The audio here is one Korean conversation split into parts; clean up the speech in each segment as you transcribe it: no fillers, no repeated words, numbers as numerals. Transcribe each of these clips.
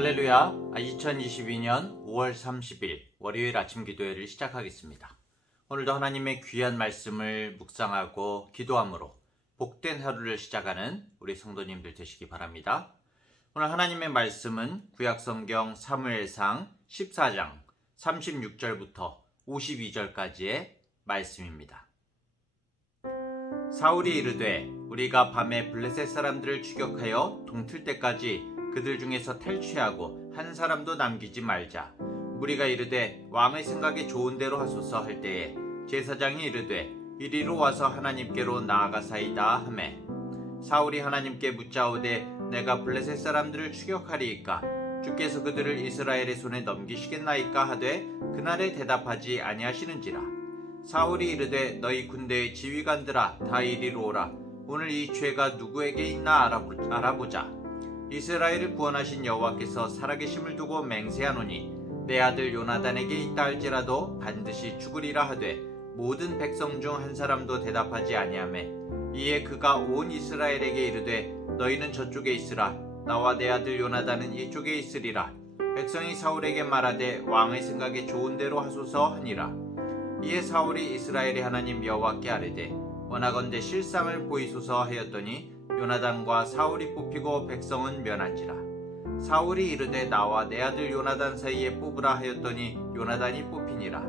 할렐루야. 2022년 5월 30일 월요일 아침 기도회를 시작하겠습니다. 오늘도 하나님의 귀한 말씀을 묵상하고 기도함으로 복된 하루를 시작하는 우리 성도님들 되시기 바랍니다. 오늘 하나님의 말씀은 구약성경 사무엘상 14장 36절부터 52절까지의 말씀입니다. 사울이 이르되 우리가 밤에 블레셋 사람들을 추격하여 동틀 때까지 그들 중에서 탈취하고 한 사람도 남기지 말자. 무리가 이르되 왕의 생각에 좋은 대로 하소서 할 때에 제사장이 이르되 이리로 와서 하나님께로 나아가사이다 하매 사울이 하나님께 묻자오되 내가 블레셋 사람들을 추격하리이까 주께서 그들을 이스라엘의 손에 넘기시겠나이까 하되 그날에 대답하지 아니하시는지라. 사울이 이르되 너희 군대의 지휘관들아 다 이리로 오라. 오늘 이 죄가 누구에게 있나 알아보자. 이스라엘을 구원하신 여호와께서 살아계심을 두고 맹세하노니 내 아들 요나단에게 있다 할지라도 반드시 죽으리라 하되 모든 백성 중 한 사람도 대답하지 아니하매 이에 그가 온 이스라엘에게 이르되 너희는 저쪽에 있으라. 나와 내 아들 요나단은 이쪽에 있으리라. 백성이 사울에게 말하되 왕의 생각에 좋은 대로 하소서 하니라. 이에 사울이 이스라엘의 하나님 여호와께 아뢰되 원하건대 실상을 보이소서 하였더니 요나단과 사울이 뽑히고 백성은 면한지라. 사울이 이르되 나와 내 아들 요나단 사이에 뽑으라 하였더니 요나단이 뽑히니라.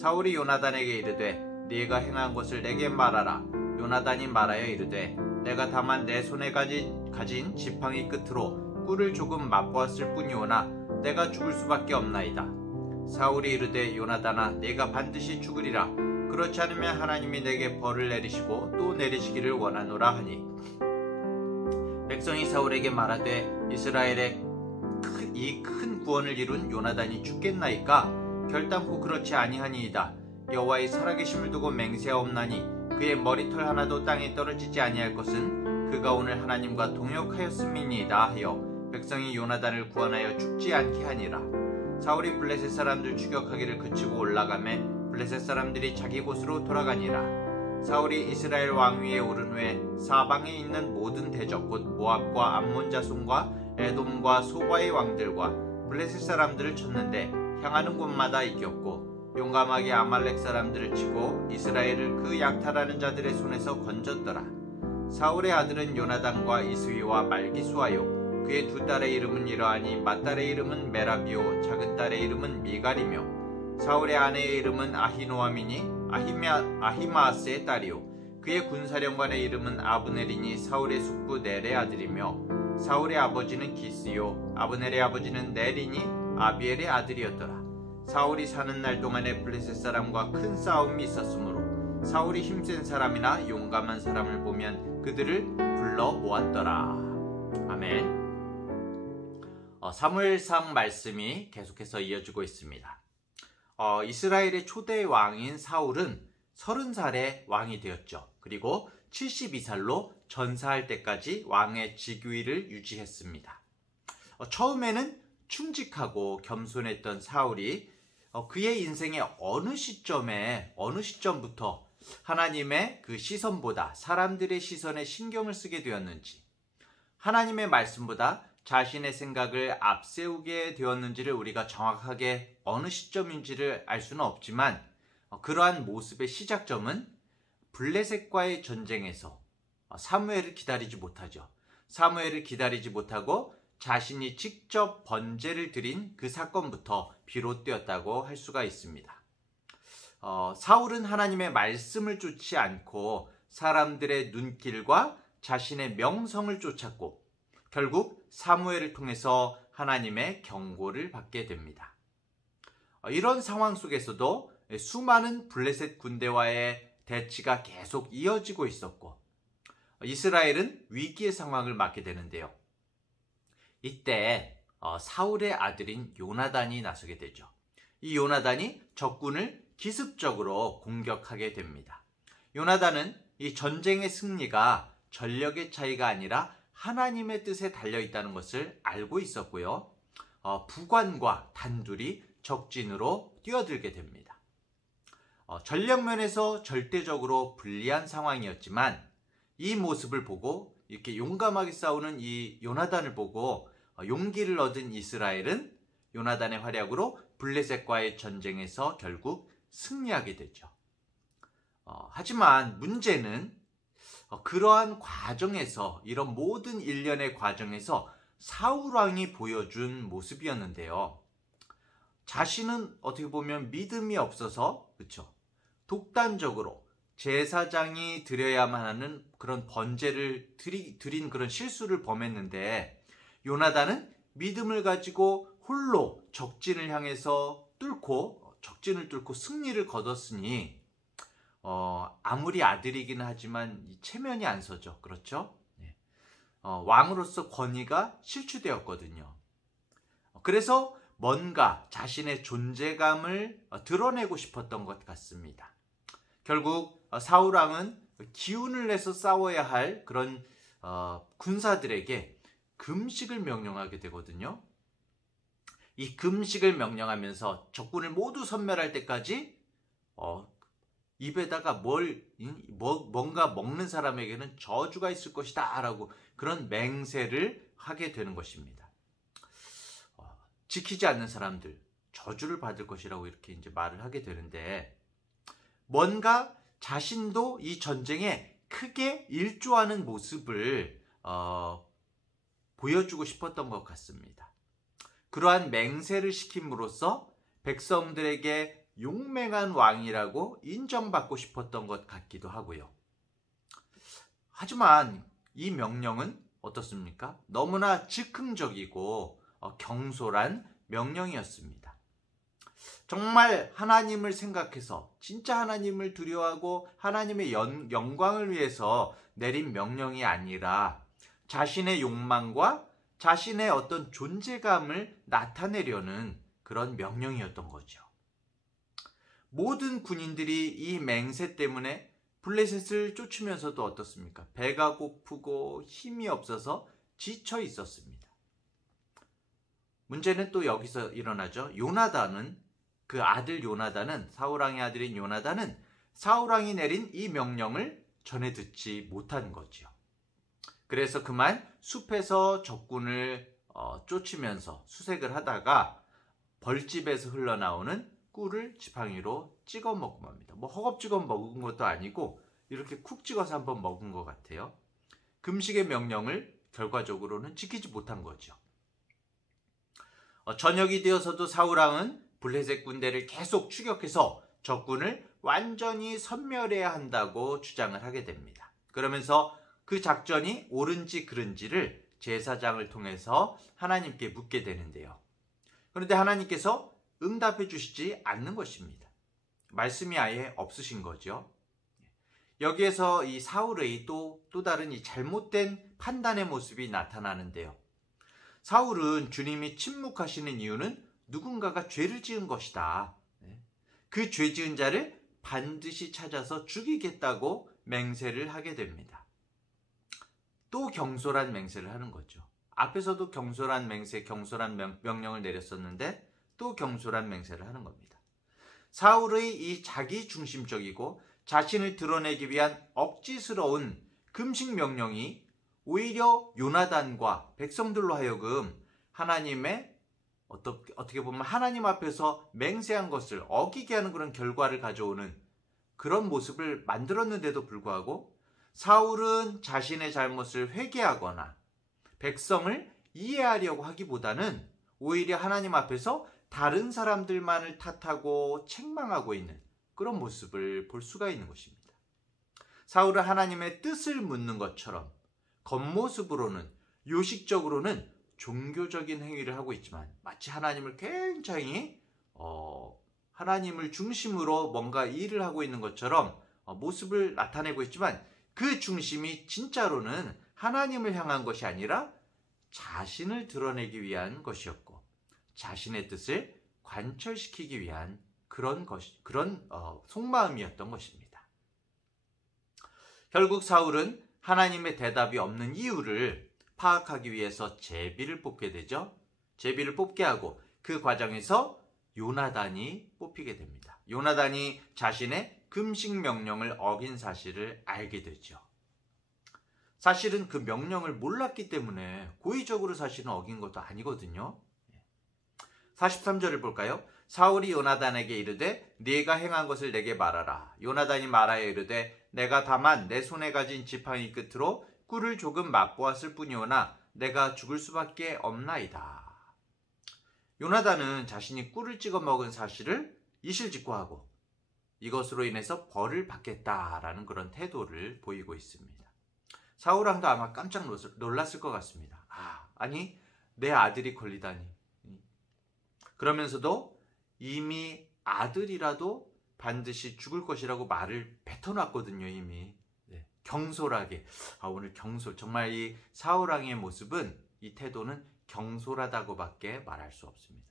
사울이 요나단에게 이르되 네가 행한 것을 내게 말하라. 요나단이 말하여 이르되 내가 다만 내 손에 가진 지팡이 끝으로 꿀을 조금 맛보았을 뿐이오나 내가 죽을 수밖에 없나이다. 사울이 이르되 요나단아 네가 반드시 죽으리라. 그렇지 않으면 하나님이 내게 벌을 내리시고 또 내리시기를 원하노라 하니 백성이 사울에게 말하되 이스라엘의 이 큰 구원을 이룬 요나단이 죽겠나이까 결단코 그렇지 아니하니이다. 여호와의 살아계심을 두고 맹세하옵나니 그의 머리털 하나도 땅에 떨어지지 아니할 것은 그가 오늘 하나님과 동역하였음이니이다 하여 백성이 요나단을 구원하여 죽지 않게 하니라. 사울이 블레셋 사람들 추격하기를 그치고 올라가매 블레셋 사람들이 자기 곳으로 돌아가니라. 사울이 이스라엘 왕위에 오른 후에 사방에 있는 모든 대적 곧 모압과 암몬 자손과 에돔과 소바의 왕들과 블레셋 사람들을 쳤는데 향하는 곳마다 이겼고 용감하게 아말렉 사람들을 치고 이스라엘을 그 약탈하는 자들의 손에서 건졌더라. 사울의 아들은 요나단과 이스위와 말기수하요 그의 두 딸의 이름은 이러하니 맏딸의 이름은 메라비요 작은 딸의 이름은 미갈이며 사울의 아내의 이름은 아히노아미니 아히마아스의 딸이요 그의 군사령관의 이름은 아브넬이니 사울의 숙부 넬의 아들이며 사울의 아버지는 기스요 아브넬의 아버지는 넬이니 아비엘의 아들이었더라. 사울이 사는 날 동안에 블레셋 사람과 큰 싸움이 있었으므로 사울이 힘센 사람이나 용감한 사람을 보면 그들을 불러 모았더라. 아멘. 사무엘상 말씀이 계속해서 이어지고 있습니다. 이스라엘의 초대 왕인 사울은 30살에 왕이 되었죠. 그리고 72살로 전사할 때까지 왕의 직위를 유지했습니다. 처음에는 충직하고 겸손했던 사울이 그의 인생의 어느 시점부터 하나님의 그 시선보다 사람들의 시선에 신경을 쓰게 되었는지, 하나님의 말씀보다 자신의 생각을 앞세우게 되었는지를 우리가 정확하게 어느 시점인지를 알 수는 없지만 그러한 모습의 시작점은 블레셋과의 전쟁에서 사무엘을 기다리지 못하죠. 사무엘을 기다리지 못하고 자신이 직접 번제를 드린 그 사건부터 비롯되었다고 할 수가 있습니다. 사울은 하나님의 말씀을 쫓지 않고 사람들의 눈길과 자신의 명성을 쫓았고 결국 사무엘을 통해서 하나님의 경고를 받게 됩니다. 이런 상황 속에서도 수많은 블레셋 군대와의 대치가 계속 이어지고 있었고 이스라엘은 위기의 상황을 맞게 되는데요. 이때 사울의 아들인 요나단이 나서게 되죠. 이 요나단이 적군을 기습적으로 공격하게 됩니다. 요나단은 이 전쟁의 승리가 전력의 차이가 아니라 하나님의 뜻에 달려있다는 것을 알고 있었고요. 부관과 단둘이 적진으로 뛰어들게 됩니다. 전력면에서 절대적으로 불리한 상황이었지만 이 모습을 보고 이렇게 용감하게 싸우는 이 요나단을 보고 용기를 얻은 이스라엘은 요나단의 활약으로 블레셋과의 전쟁에서 결국 승리하게 되죠. 하지만 문제는 그러한 과정에서, 이런 모든 일련의 과정에서 사울 왕이 보여준 모습이었는데요. 자신은 어떻게 보면 믿음이 없어서, 그렇죠, 독단적으로 제사장이 드려야만 하는 그런 번제를 드린 그런 실수를 범했는데, 요나단은 믿음을 가지고 홀로 적진을 향해서 적진을 뚫고 승리를 거뒀으니 아무리 아들이긴 하지만 체면이 안 서죠. 그렇죠? 네. 왕으로서 권위가 실추되었거든요. 그래서 뭔가 자신의 존재감을 드러내고 싶었던 것 같습니다. 결국 사울 왕은 기운을 내서 싸워야 할 그런 군사들에게 금식을 명령하게 되거든요. 이 금식을 명령하면서 적군을 모두 섬멸할 때까지 입에다가 뭔가 먹는 사람에게는 저주가 있을 것이다 라고 그런 맹세를 하게 되는 것입니다. 지키지 않는 사람들 저주를 받을 것이라고 이렇게 이제 말을 하게 되는데, 뭔가 자신도 이 전쟁에 크게 일조하는 모습을 보여주고 싶었던 것 같습니다. 그러한 맹세를 시킴으로써 백성들에게 용맹한 왕이라고 인정받고 싶었던 것 같기도 하고요. 하지만 이 명령은 어떻습니까? 너무나 즉흥적이고 경솔한 명령이었습니다. 정말 하나님을 생각해서, 진짜 하나님을 두려워하고 하나님의 영광을 위해서 내린 명령이 아니라 자신의 욕망과 자신의 어떤 존재감을 나타내려는 그런 명령이었던 거죠. 모든 군인들이 이 맹세 때문에 블레셋을 쫓으면서도 어떻습니까? 배가 고프고 힘이 없어서 지쳐 있었습니다. 문제는 또 여기서 일어나죠. 그 아들 요나단은, 사울왕의 아들인 요나단은 사울왕이 내린 이 명령을 전해 듣지 못한 거죠. 그래서 그만 숲에서 적군을 쫓으면서 수색을 하다가 벌집에서 흘러나오는 꿀을 지팡이로 찍어 먹고 맙니다. 허겁지겁 먹은 것도 아니고 이렇게 쿡 찍어서 한번 먹은 것 같아요. 금식의 명령을 결과적으로는 지키지 못한 거죠. 저녁이 되어서도 사울왕은 블레셋 군대를 계속 추격해서 적군을 완전히 섬멸해야 한다고 주장을 하게 됩니다. 그러면서 그 작전이 옳은지 그른지를 제사장을 통해서 하나님께 묻게 되는데요. 그런데 하나님께서 응답해 주시지 않는 것입니다. 말씀이 아예 없으신 거죠. 여기에서 이 사울의 또 다른 이 잘못된 판단의 모습이 나타나는데요. 사울은 주님이 침묵하시는 이유는 누군가가 죄를 지은 것이다. 그 죄 지은 자를 반드시 찾아서 죽이겠다고 맹세를 하게 됩니다. 또 경솔한 맹세를 하는 거죠. 앞에서도 경솔한 명령을 내렸었는데 또 경솔한 맹세를 하는 겁니다. 사울의 이 자기 중심적이고 자신을 드러내기 위한 억지스러운 금식 명령이 오히려 요나단과 백성들로 하여금 하나님의 어떻게 보면 하나님 앞에서 맹세한 것을 어기게 하는 그런 결과를 가져오는 그런 모습을 만들었는데도 불구하고 사울은 자신의 잘못을 회개하거나 백성을 이해하려고 하기보다는 오히려 하나님 앞에서 다른 사람들만을 탓하고 책망하고 있는 그런 모습을 볼 수가 있는 것입니다. 사울은 하나님의 뜻을 묻는 것처럼 겉모습으로는, 요식적으로는 종교적인 행위를 하고 있지만 마치 하나님을 굉장히 하나님을 중심으로 뭔가 일을 하고 있는 것처럼 모습을 나타내고 있지만 그 중심이 진짜로는 하나님을 향한 것이 아니라 자신을 드러내기 위한 것이었고 자신의 뜻을 관철시키기 위한 그런 속마음이었던 것입니다. 결국 사울은 하나님의 대답이 없는 이유를 파악하기 위해서 제비를 뽑게 되죠. 제비를 뽑게 하고 그 과정에서 요나단이 뽑히게 됩니다. 요나단이 자신의 금식 명령을 어긴 사실을 알게 되죠. 사실은 그 명령을 몰랐기 때문에 고의적으로 사실은 어긴 것도 아니거든요. 43절을 볼까요? 사울이 요나단에게 이르되 네가 행한 것을 내게 말하라. 요나단이 말하여 이르되 내가 다만 내 손에 가진 지팡이 끝으로 꿀을 조금 맛보았을 뿐이오나 내가 죽을 수밖에 없나이다. 요나단은 자신이 꿀을 찍어 먹은 사실을 이실직고하고 이것으로 인해서 벌을 받겠다라는 그런 태도를 보이고 있습니다. 사울 왕도 아마 깜짝 놀랐을 것 같습니다. 아니 내 아들이 걸리다니. 그러면서도 이미 아들이라도 반드시 죽을 것이라고 말을 뱉어놨거든요. 이미 경솔하게. 오늘 경솔, 정말 이 사울 왕의 모습은, 이 태도는 경솔하다고밖에 말할 수 없습니다.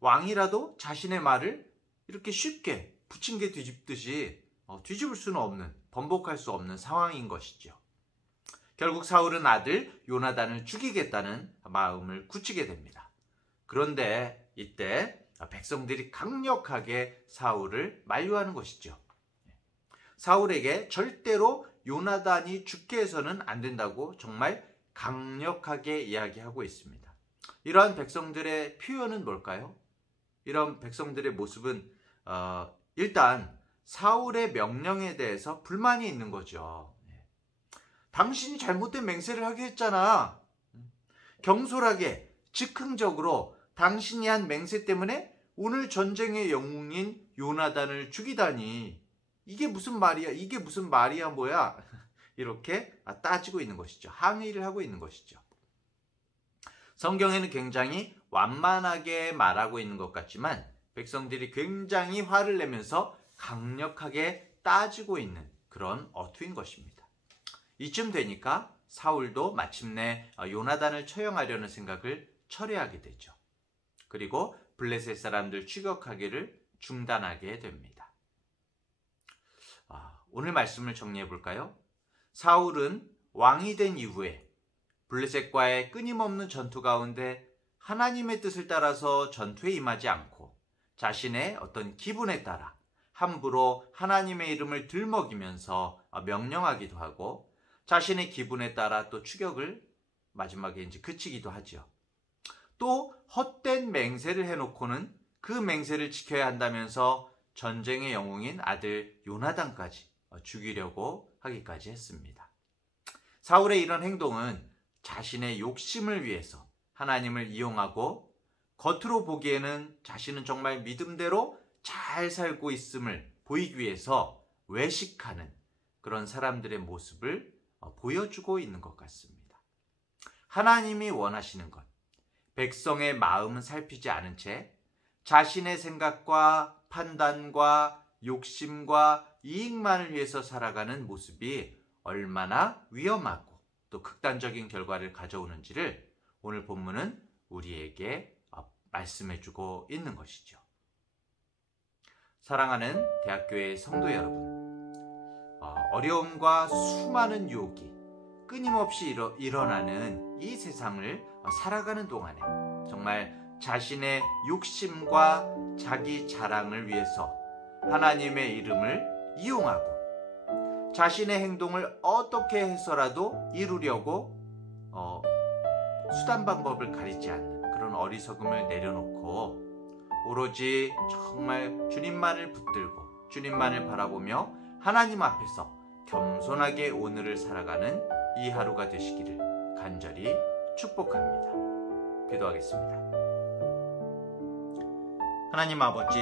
왕이라도 자신의 말을 이렇게 쉽게 부침개 뒤집듯이 뒤집을 수는 없는, 번복할 수 없는 상황인 것이죠. 결국 사울은 아들 요나단을 죽이겠다는 마음을 굳히게 됩니다. 그런데 이때 백성들이 강력하게 사울을 만류하는 것이죠. 사울에게 절대로 요나단이 죽게 해서는 안 된다고 정말 강력하게 이야기하고 있습니다. 이러한 백성들의 표현은 뭘까요? 이런 백성들의 모습은 일단 사울의 명령에 대해서 불만이 있는 거죠. 당신이 잘못된 맹세를 하게 했잖아. 경솔하게, 즉흥적으로 당신이 한 맹세 때문에 오늘 전쟁의 영웅인 요나단을 죽이다니. 이게 무슨 말이야? 이게 무슨 말이야 뭐야? 이렇게 따지고 있는 것이죠. 항의를 하고 있는 것이죠. 성경에는 굉장히 완만하게 말하고 있는 것 같지만 백성들이 굉장히 화를 내면서 강력하게 따지고 있는 그런 어투인 것입니다. 이쯤 되니까 사울도 마침내 요나단을 처형하려는 생각을 철회하게 되죠. 그리고 블레셋 사람들 추격하기를 중단하게 됩니다. 오늘 말씀을 정리해 볼까요? 사울은 왕이 된 이후에 블레셋과의 끊임없는 전투 가운데 하나님의 뜻을 따라서 전투에 임하지 않고 자신의 어떤 기분에 따라 함부로 하나님의 이름을 들먹이면서 명령하기도 하고 자신의 기분에 따라 또 추격을 마지막에 이제 그치기도 하죠. 또 헛된 맹세를 해놓고는 그 맹세를 지켜야 한다면서 전쟁의 영웅인 아들 요나단까지 죽이려고 하기까지 했습니다. 사울의 이런 행동은 자신의 욕심을 위해서 하나님을 이용하고 겉으로 보기에는 자신은 정말 믿음대로 잘 살고 있음을 보이기 위해서 외식하는 그런 사람들의 모습을 보여주고 있는 것 같습니다. 하나님이 원하시는 것, 백성의 마음은 살피지 않은 채 자신의 생각과 판단과 욕심과 이익만을 위해서 살아가는 모습이 얼마나 위험하고 또 극단적인 결과를 가져오는지를 오늘 본문은 우리에게 말씀해주고 있는 것이죠. 사랑하는 대학교의 성도 여러분, 어려움과 수많은 유혹이 끊임없이 일어나는 이 세상을 살아가는 동안에 정말 자신의 욕심과 자기 자랑을 위해서 하나님의 이름을 이용하고 자신의 행동을 어떻게 해서라도 이루려고 수단 방법을 가리지 않는 그런 어리석음을 내려놓고 오로지 정말 주님만을 붙들고 주님만을 바라보며 하나님 앞에서 겸손하게 오늘을 살아가는 이 하루가 되시기를 간절히 축복합니다. 기도하겠습니다. 하나님 아버지,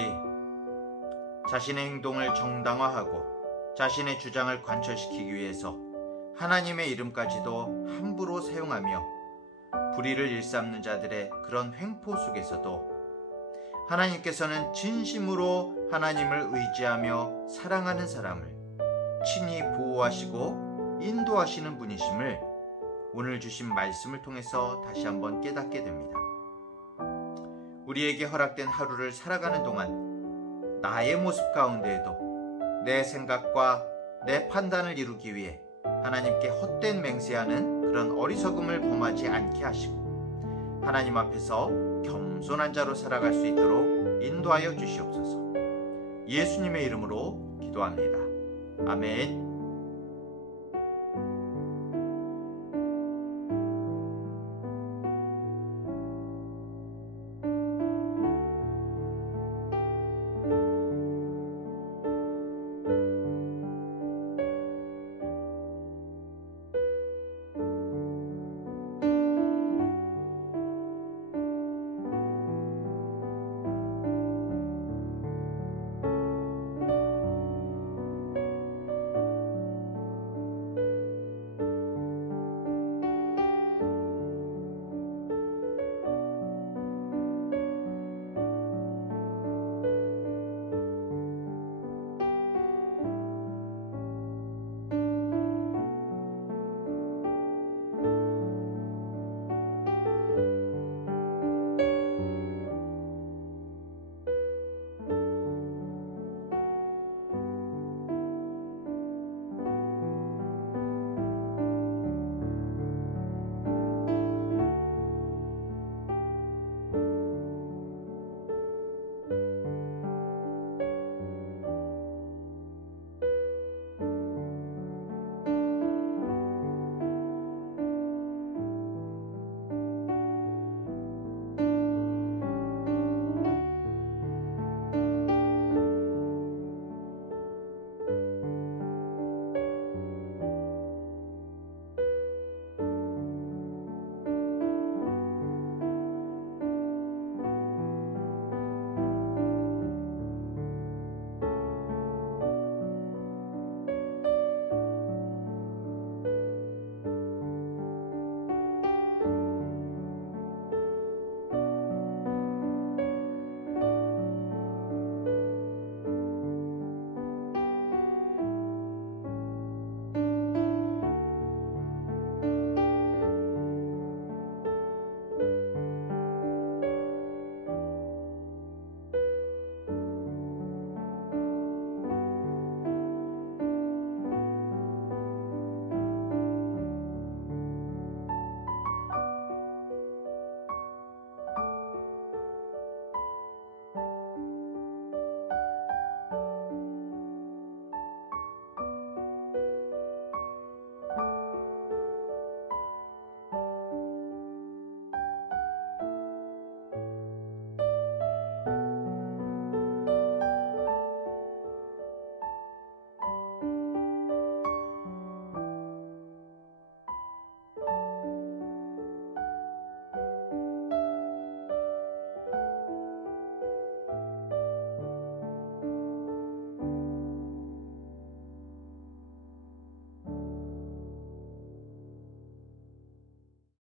자신의 행동을 정당화하고 자신의 주장을 관철시키기 위해서 하나님의 이름까지도 함부로 사용하며 불의를 일삼는 자들의 그런 횡포 속에서도 하나님께서는 진심으로 하나님을 의지하며 사랑하는 사람을 친히 보호하시고 인도하시는 분이심을 오늘 주신 말씀을 통해서 다시 한번 깨닫게 됩니다. 우리에게 허락된 하루를 살아가는 동안 나의 모습 가운데에도 내 생각과 내 판단을 이루기 위해 하나님께 헛된 맹세하는 그런 어리석음을 범하지 않게 하시고 하나님 앞에서 겸손한 자로 살아갈 수 있도록 인도하여 주시옵소서. 예수님의 이름으로 기도합니다. 아멘.